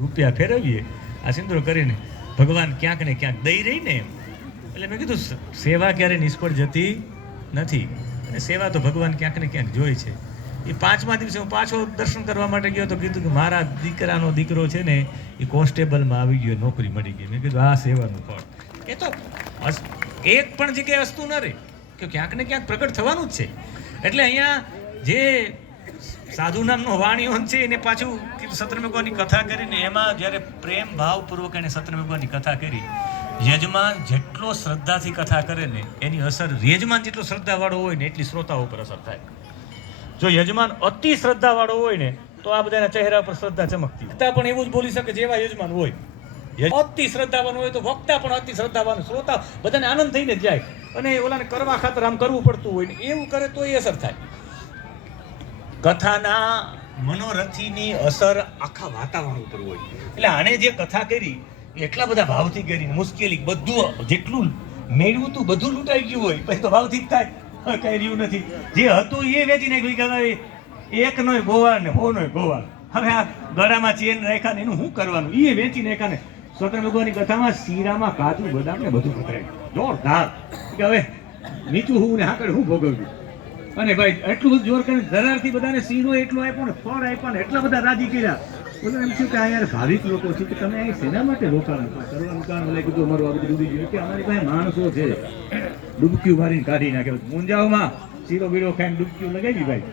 રૂપિયા ફેરવીએ આ સિંદૂર કરીને ભગવાન ક્યાંક ને ક્યાંક દઈ રહી ને એમ. એટલે મેં કીધું સેવા ક્યારે નિષ્ફળ જતી નથી અને સેવા તો ભગવાન ક્યાંક ને ક્યાંક જોઈ છે. એ 5મા દિવસે હું પાછો દર્શન કરવા માટે ગયો તો કીધું કે મારા દીકરાનો દીકરો છે ને એ કોન્સ્ટેબલમાં આવી ગયો, નોકરી મળી ગઈ. મેં કીધું આ સેવાનું ફળ. એ તો એક પણ જગ્યાએ વસ્તુ ન રહે કે ક્યાંક ને ક્યાંક પ્રગટ થવાનું જ છે. એટલે અહીંયા જે સાધુ નામનો વાણીઓ છે એને પાછું સત્રમેકોની કથા કરીને એમાં જ્યારે પ્રેમ ભાવપૂર્વક એને સત્રમેકોની કથા કરી, યજમાન જેટલો શ્રદ્ધાથી કથા કરે ને એની અસર યજમાન જેટલો શ્રદ્ધાવાળો હોય ને એટલી શ્રોતાઓ ઉપર અસર થાય. જો યજમાન અતિ શ્રદ્ધાવાળો હોય ને તો આ બધાના ચહેરા પર શ્રદ્ધા ચમકતી. વક્તા પણ એવું જ બોલી શકે જેવા યજમાન હોય. અતિ શ્રદ્ધાવાન હોય તો વક્તા પણ અતિ શ્રદ્ધાવાન, શ્રોતા બધાને આનંદ થઈને જાય. અને ઓલાને કરવા ખાતર આમ કરવું પડતું હોય ને એવું કરે તો એ અસર થાય. કથાના મનોરથીની અસર આખા વાતાવરણ ઉપર હોય. એટલે આને જે કથા કરી એટલા બધા ભાવથી કરી, મુશ્કેલી બધું જેટલું મેળવું તું બધું લૂંટાઈ ગયું હોય પછી તો ભાવથી જ થાય. કઈ રહ્યું નથી. જે હતું એ વેચી નાખ્યું કે એક નો ગોવાળ ને હો નો ગોવાળ. હવે આ ગળામાં ચેન રાખ્યા ને એનું શું કરવાનું, એ વેચી નાખ્યા ને. સ્વતંત્ર ભગવાનની કથામાં શીરામાં કાજુ બદામ ને બધું પકડાય જોરદાર. કે હવે નીચું હું ને હાકડ હું ભોગવ્યું. અને ભાઈ એટલું બધું જોર કરીને ધરારથી બધાને શીરો એટલો આપ્યો ને, ફળ આપ્યા ને, એટલા બધા રાજી કર્યા. બોલો એમ થયું કે આ યાર ભાવિક લોકો છે કે તમે અહીં શેના માટે રોકાણ કરવાનું કારણ ઓલે કીધું અમારું આ બધું ડૂબી ગયું કે અમારી પાસે માણસો છે ડૂબક્યું મારીને કાઢી નાખે. મુંજાઓમાં શીરો બીરો ખાઈને ડૂબક્યું લગાવી ભાઈ.